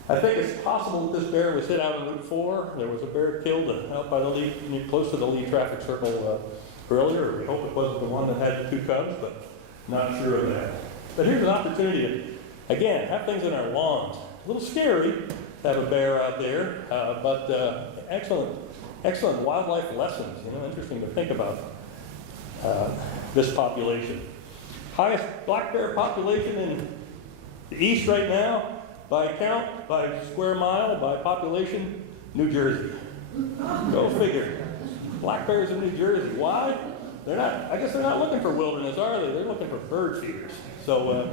I think it's possible that this bear was hit out on Route 4. There was a bear killed out by the Lee, close to the Lee traffic circle earlier. We hope it wasn't the one that had the 2 cubs, but not sure of that. But here's an opportunity to, again, have things in our lawns. A little scary to have a bear out there, but excellent wildlife lessons. Interesting to think about this population. Highest black bear population in the east right now, by count, by square mile, by population, New Jersey. Go figure. Black bears in New Jersey. Why? I guess they're not looking for wilderness, are they? They're looking for bird feeders. So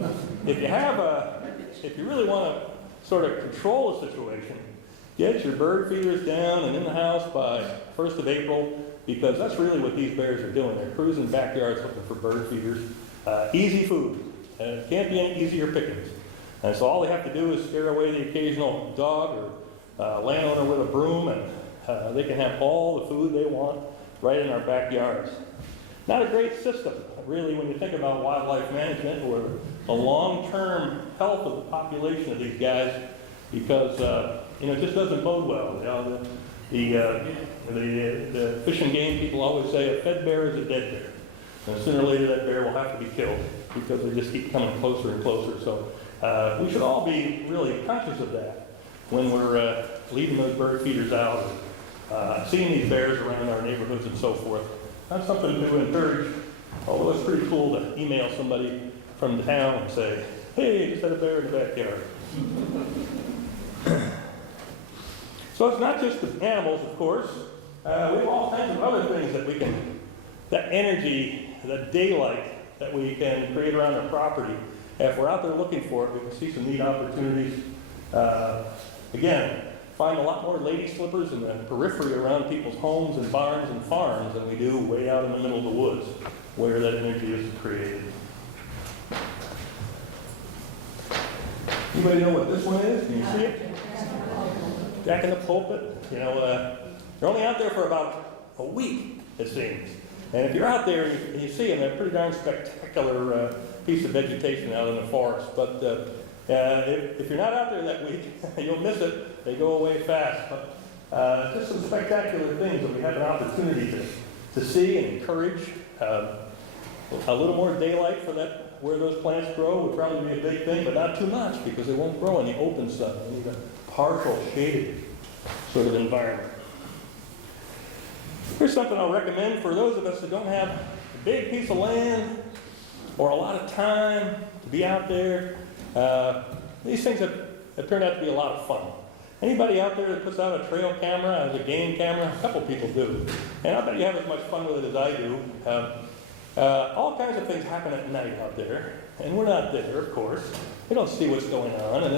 if you really want to sort of control the situation, get your bird feeders down and in the house by 1st of April, because that's really what these bears are doing. They're cruising backyards looking for bird feeders. Easy food. It can't be any easier pickings. And so all they have to do is scare away the occasional dog or landowner with a broom, and they can have all the food they want right in our backyards. Not a great system, really, when you think about wildlife management or the long-term health of the population of these guys, because it just doesn't bode well. The fish and game people always say a fed bear is a dead bear. And sooner or later that bear will have to be killed because they just keep coming closer and closer. So we should all be really conscious of that when we're leaving those bird feeders out, seeing these bears around our neighborhoods and so forth. That's something to encourage. Although it's pretty cool to email somebody from the town and say, hey, just had a bear in the backyard. So it's not just the animals, of course. We have all kinds of other things that energy, that daylight that we can create around our property. If we're out there looking for it, we can see some neat opportunities. Again, find a lot more lady slippers in the periphery around people's homes and barns and farms than we do way out in the middle of the woods, where that energy is created. Anybody know what this one is? Can you see it? Jack in the Pulpit. They're only out there for about a week, it seems. And if you're out there and you see them, they're a pretty darn spectacular piece of vegetation out in the forest. But if you're not out there that week, you'll miss it. They go away fast. But just some spectacular things that we have an opportunity to see and encourage. A little more daylight for that, where those plants grow would probably be a big thing, but not too much because they won't grow in the open sun. They need a partial shaded sort of environment. Here's something I'll recommend for those of us that don't have a big piece of land or a lot of time to be out there. These things have turned out to be a lot of fun. Anybody out there that puts out a trail camera as a game camera? A couple people do. And I bet you have as much fun with it as I do. All kinds of things happen at night out there, and we're not there, of course. We don't see what's going on, and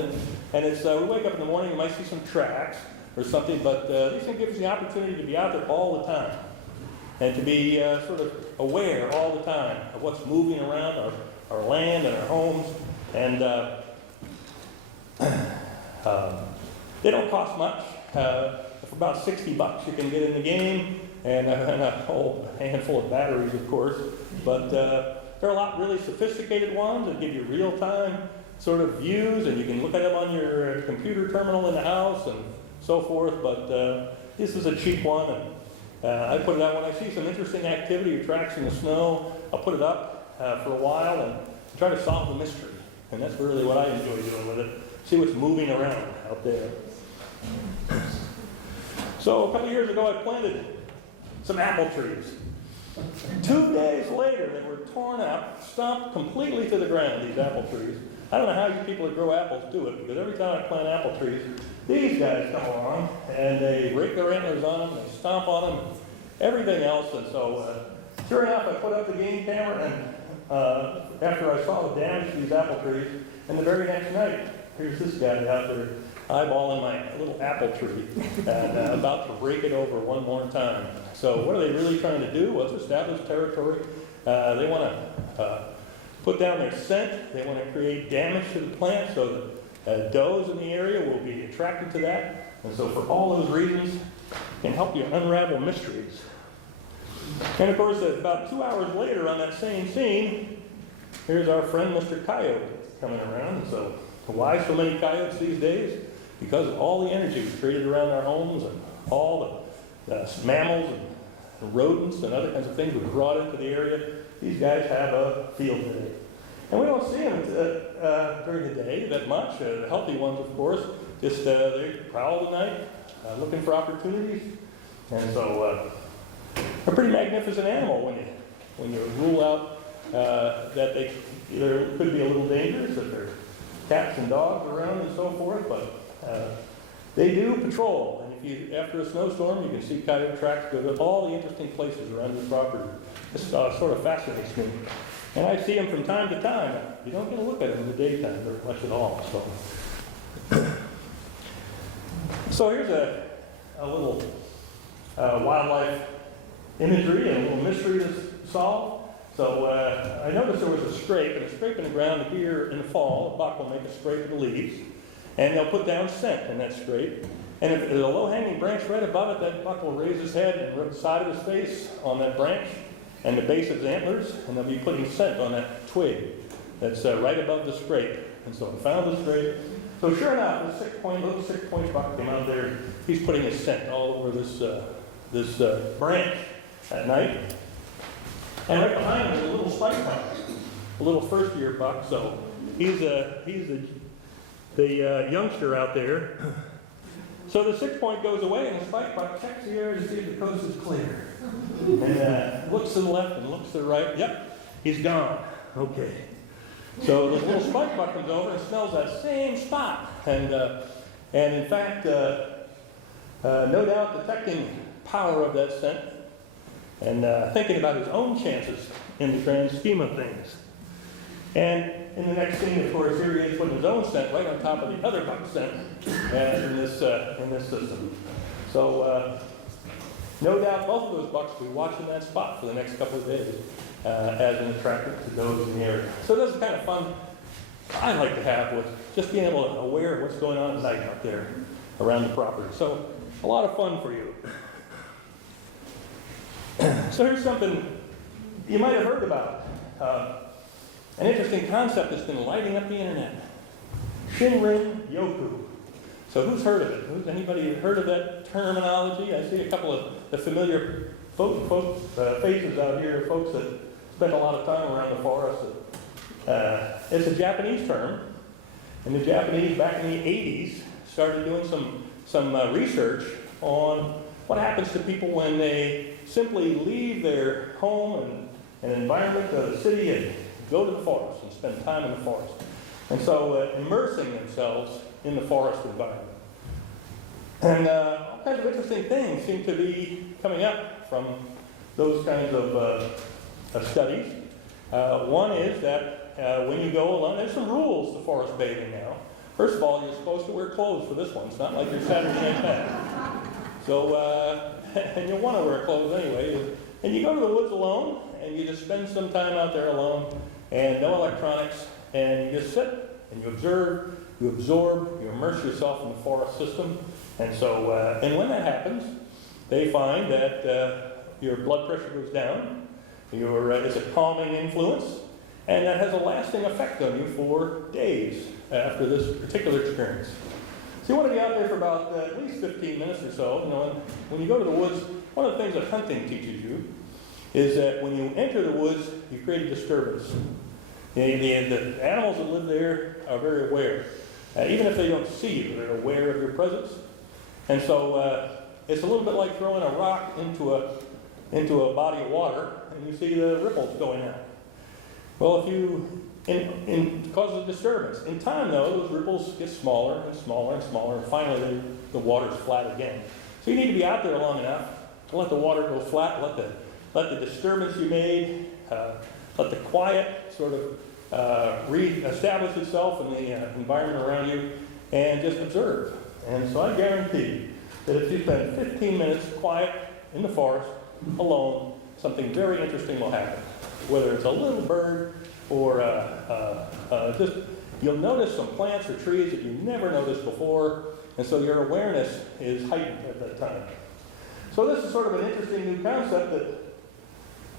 it's we wake up in the morning, you might see some tracks or something, but these things give us the opportunity to be out there all the time and to be sort of aware all the time of what's moving around our land and our homes. And they don't cost much. For about $60 you can get in the game, and a whole handful of batteries, of course. But there are a lot really sophisticated ones that give you real-time sort of views, and you can look at them on your computer terminal in the house and so forth. But this is a cheap one, and I put it out when I see some interesting activity or tracks in the snow. I'll put it up for a while and try to solve the mystery. And that's really what I enjoy doing with it. See what's moving around out there. So a couple years ago, I planted some apple trees. 2 days later, they were torn out, stomped completely to the ground, these apple trees. I don't know how you people that grow apples do it, because every time I plant apple trees, these guys come along, and they rake their antlers on them, they stomp on them, and everything else. And so, sure enough, I put up the game camera, and after I saw the damage to these apple trees, and the very next night, here's this guy out there eyeballing my little apple tree and about to rake it over one more time. So what are they really trying to do? Well, it's established territory. They want to put down their scent. They want to create damage to the plant so that does in the area will be attracted to that. And so for all those reasons, it can help you unravel mysteries. And of course, about 2 hours later on that same scene, here's our friend Mr. Coyote coming around. And so why so many coyotes these days? Because of all the energy created around our homes and all the mammals and rodents and other kinds of things we brought into the area. These guys have a field day. And we don't see them during the day that much. The healthy ones, of course, just they prowl at night, looking for opportunities. And so a pretty magnificent animal when you rule out that they either could be a little dangerous, that there are cats and dogs around and so forth, but they do patrol. And if you, after a snowstorm, you can see coyote tracks go to all the interesting places around this property. This sort of fascinates me. And I see them from time to time. You don't get a look at them in the daytime very much at all. So here's a little wildlife imagery and a little mystery to solve. So I noticed there was a scrape, and a scrape in the ground here in the fall. A buck will make a scrape of the leaves, and they'll put down scent in that scrape. And if there's a low-hanging branch right above it, that buck will raise his head and rub the side of his face on that branch and the base of his antlers, and they'll be putting scent on that twig that's right above the scrape. And so I found the scrape. So sure enough, the little 6-point buck came out there. He's putting his scent all over this branch at night. And right behind him is a little spike buck, a little first-year buck. So he's the youngster out there. So the 6-point goes away, and the spike buck checks the air to see if the coast is clear. And looks to the left and looks to the right. Yep, he's gone. Okay. So the little spike buck comes over and smells that same spot. And in fact, no doubt detecting power of that scent and thinking about his own chances in the grand scheme of things. And in the next scene, of course, here he is putting his own scent right on top of the other buck's scent in this system. So no doubt both of those bucks will be watching that spot for the next couple of days as an attractant to those in the area. So this is kind of fun I like to have with just being able to aware of what's going on at night out there around the property. So a lot of fun for you. So here's something you might have heard about. An interesting concept that's been lighting up the internet. Shinrin Yoku. So who's heard of it? Who's anybody heard of that terminology? I see a couple of the familiar faces out here, folks that spend a lot of time around the forest. It's a Japanese term, and the Japanese back in the 80s started doing some research on what happens to people when they simply leave their home and environment of the city and go to the forest and spend time in the forest. And so immersing themselves in the forest environment. And all kinds of interesting things seem to be coming up from those kinds of studies. One is that when you go along, there's some rules to forest bathing now. First of all, you're supposed to wear clothes for this one. It's not like your Saturday night bath. So, and you'll want to wear clothes anyway. And you go to the woods alone, and you just spend some time out there alone, and no electronics, and you just sit, and you observe, you absorb, you immerse yourself in the forest system. And so, and when that happens, they find that your blood pressure goes down, it's a calming influence, and that has a lasting effect on you for days after this particular experience. So you want to be out there for about at least 15 minutes or so. You know, when you go to the woods, one of the things that hunting teaches you is that when you enter the woods, you create a disturbance. The animals that live there are very aware. Even if they don't see you, they're aware of your presence. And so it's a little bit like throwing a rock into a body of water, and you see the ripples going out. Well, if you causes a disturbance. In time, though, those ripples get smaller and smaller and smaller, and finally the water's flat again. So you need to be out there long enough to let the water go flat, let the disturbance you made let the quiet sort of re-establish itself in the environment around you, and just observe. And so I guarantee that if you spend 15 minutes quiet in the forest, alone, something very interesting will happen. Whether it's a little bird or just, you'll notice some plants or trees that you never noticed before, and so your awareness is heightened at that time. So this is sort of an interesting new concept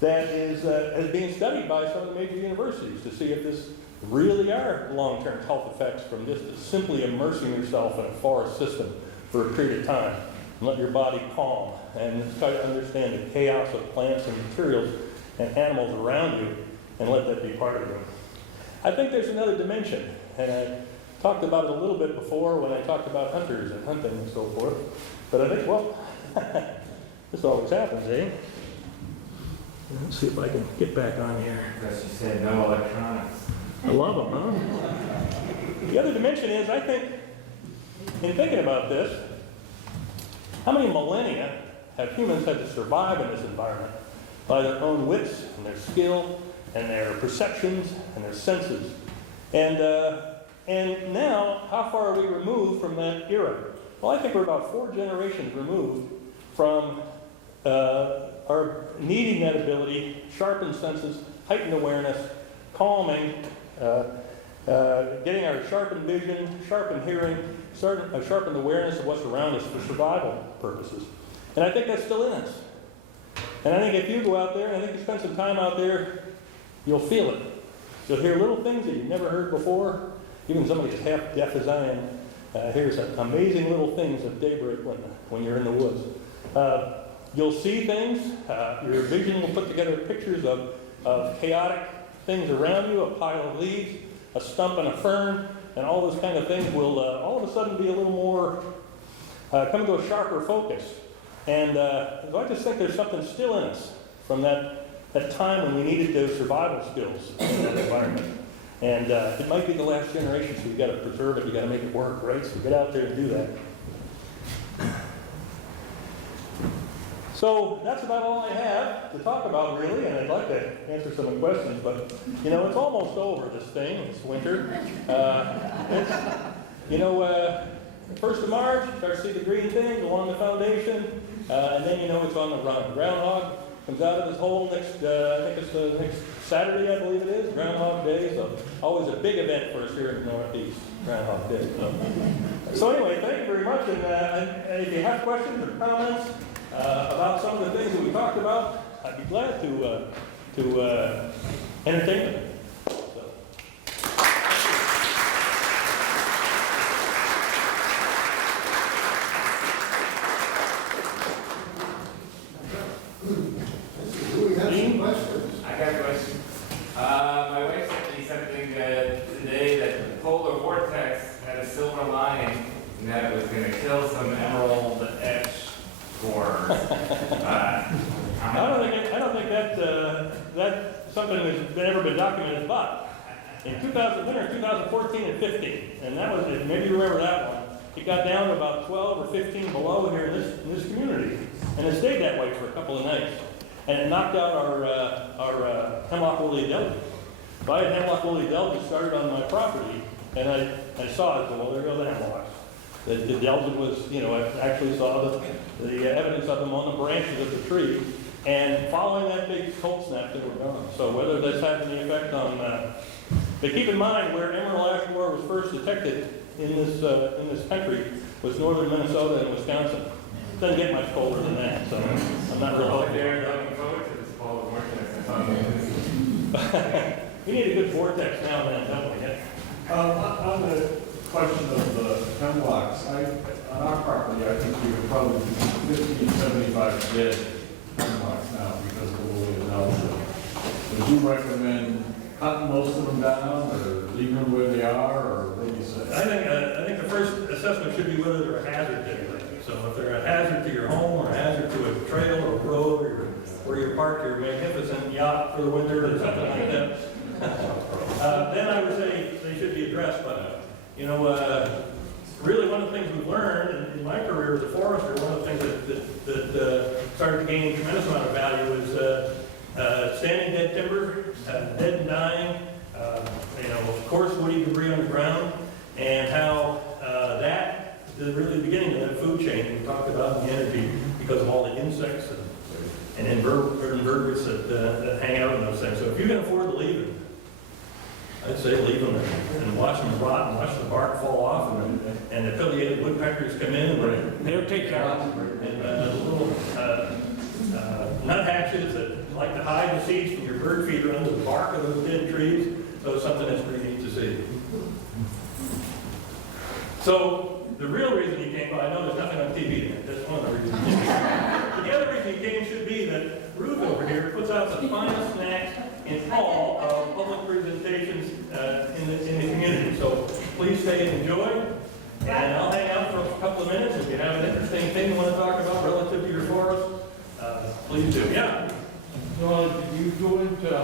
that is being studied by some of the major universities to see if this really are long-term health effects from just simply immersing yourself in a forest system for a period of time and let your body calm and try to understand the chaos of plants and materials and animals around you and let that be part of you. I think there's another dimension, and I talked about it a little bit before when I talked about hunters and hunting and so forth, but I think, well, this always happens, eh? Let's see if I can get back on here. Because you said no electronics. I love them, huh? The other dimension is, I think, in thinking about this, how many millennia have humans had to survive in this environment by their own wits and their skill and their perceptions and their senses? And now, how far are we removed from that era? Well, I think we're about 4 generations removed from our needing that ability, sharpened senses, heightened awareness, calming, getting our sharpened vision, sharpened hearing, sharpened awareness of what's around us for survival purposes. And I think that's still in us. And I think if you go out there, and I think you spend some time out there, you'll feel it. You'll hear little things that you've never heard before. Even somebody as half deaf as I am hears amazing little things at daybreak when you're in the woods. You'll see things. Your vision will put together pictures of chaotic things around you, a pile of leaves, a stump and a fern, and all those kind of things will all of a sudden be a little more, come into a sharper focus. And so I just think there's something still in us from that time when we needed those survival skills in that environment. And it might be the last generation, so you've got to preserve it, you've got to make it work, right? So get out there and do that. So that's about all I have to talk about, really, and I'd like to answer some questions, but, you know, it's almost over, this thing. It's winter. You know, 1st of March, start to see the green things along the foundation, and then you know it's on the run. Groundhog comes out of his hole next, I think it's the next Saturday, I believe it is, Groundhog Day, so always a big event for us here in the Northeast, Groundhog Day. So anyway, thank you very much, and if you have questions or comments, about some of the things that we talked about, I'd be glad to entertain them. Do we have some questions? I got a question. My wife sent me something today that the polar vortex had a silver lining and that it was going to kill some emerald etch borers. I don't think that's something that's ever been documented, but in winter of 2014 and 15, and that was, maybe you remember that one, it got down to about 12 or 15 below here in this community, and it stayed that way for a couple of nights, and it knocked out our hemlock woolly delta. So I had hemlock woolly delta started on my property, and I saw it, well, there go the hemlocks. The delta was, you know, I actually saw the evidence of them on the branches of the tree. And following that big cold snap, they were gone. So whether that's having any effect on, but keep in mind where emerald ash borer was first detected in this country was northern Minnesota and Wisconsin. It doesn't get much colder than that, so I'm not real hopeful. Looking forward to this polar vortex. We need a good vortex now and then, don't we? On the question of the hemlocks, on our property, I think we could probably do 50, 75 dead hemlocks now because of the woolly delta. Would you recommend cutting most of them down or leaving them where they are, or what do you say? I think the first assessment should be whether they're a hazard to anything. So if they're a hazard to your home or a hazard to a trail or a road or where you park your magnificent yacht for the winter or something like that, then I would say they should be addressed. But, you know, really one of the things we've learned in my career as a forester, one of the things that started to gain a tremendous amount of value is standing dead timber, dead and dying, coarse woody debris on the ground, and how that is really the beginning of that food chain we talked about in the energy because of all the insects and invertebrates that hang out in those things. So if you can afford to leave them, I'd say leave them and watch them rot and watch the bark fall off, and the affiliated woodpeckers come in and they'll take care of them. And the little nuthatches that like to hide the seeds from your bird feeder under the bark of those dead trees. So it's something that's pretty neat to see. So the real reason you came by, I know there's nothing on TV tonight, that's one of the reasons. But the other reason you came should be that Ruth over here puts out the finest snacks in all of public presentations in the community. So please stay and enjoy. And I'll hang out for a couple of minutes. If you have an interesting thing you want to talk about relative to your forest, please do. Yeah? You go into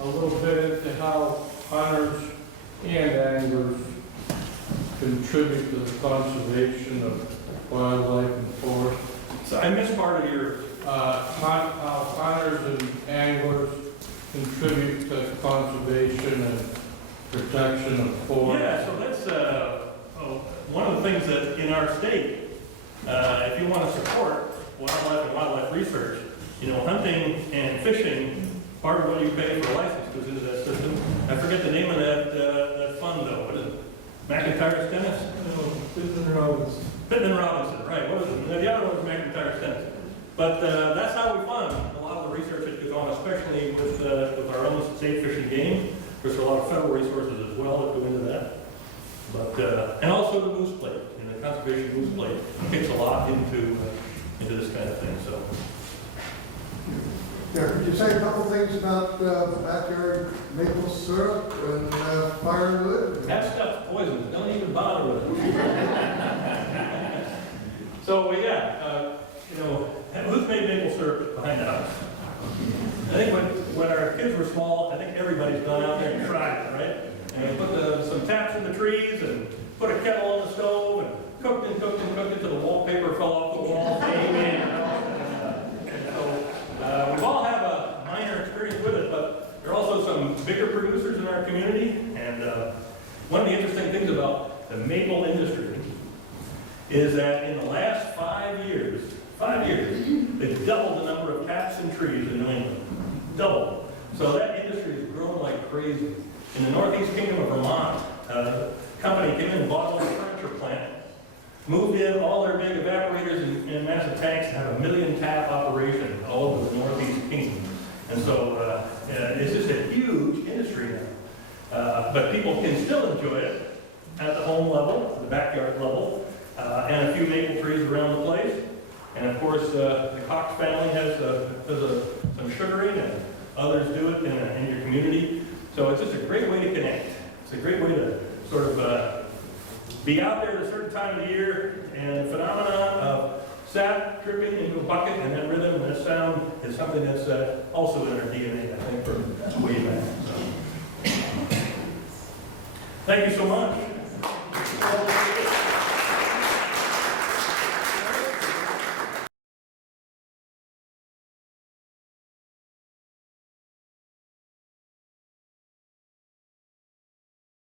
a little bit into how hunters and anglers contribute to the conservation of wildlife and forest. So I missed part of your... How hunters and anglers contribute to conservation and protection of forest. Yeah, so that's one of the things that in our state, if you want to support wildlife and wildlife research, hunting and fishing, part of what you pay for a license goes into that system. I forget the name of that fund though. What is it? McIntyre's Tennis? Pittman Robinson. Pittman Robinson, right. What is it? The other one was McIntyre's Tennis. But that's how we fund a lot of the research that goes on, especially with our own safe fishing game. There's a lot of federal resources as well that go into that. But and also the moose plate, the conservation moose plate gets a lot into this kind of thing. So. Yeah, could you say a couple things about backyard maple syrup and firewood? That stuff's poison. Don't even bother with it. So yeah, who's made maple syrup behind the house? I think when our kids were small, I think everybody's gone out there and tried it, right? And we put some taps in the trees and put a kettle on the stove and cooked and cooked and cooked until the wallpaper fell off the wall. Amen. And so we've all had a minor experience with it, but there are also some bigger producers in our community. And one of the interesting things about the maple industry is that in the last 5 years, they've doubled the number of taps and trees in New England. Doubled. So that industry has grown like crazy. In the Northeast Kingdom of Vermont, a company came in and bought a little furniture plant, moved in all their big evaporators and massive tanks, and have a 1 million tap operation all over the Northeast Kingdom. And so it's just a huge industry now. But people can still enjoy it at the home level, the backyard level, and a few maple trees around the place. And of course, the Cox family does some sugaring, and others do it in your community. So it's just a great way to connect. It's a great way to sort of be out there at a certain time of the year, and the phenomenon of sap dripping into a bucket and that rhythm and that sound is something that's also in our DNA, I think, from way back. So. Thank you so much.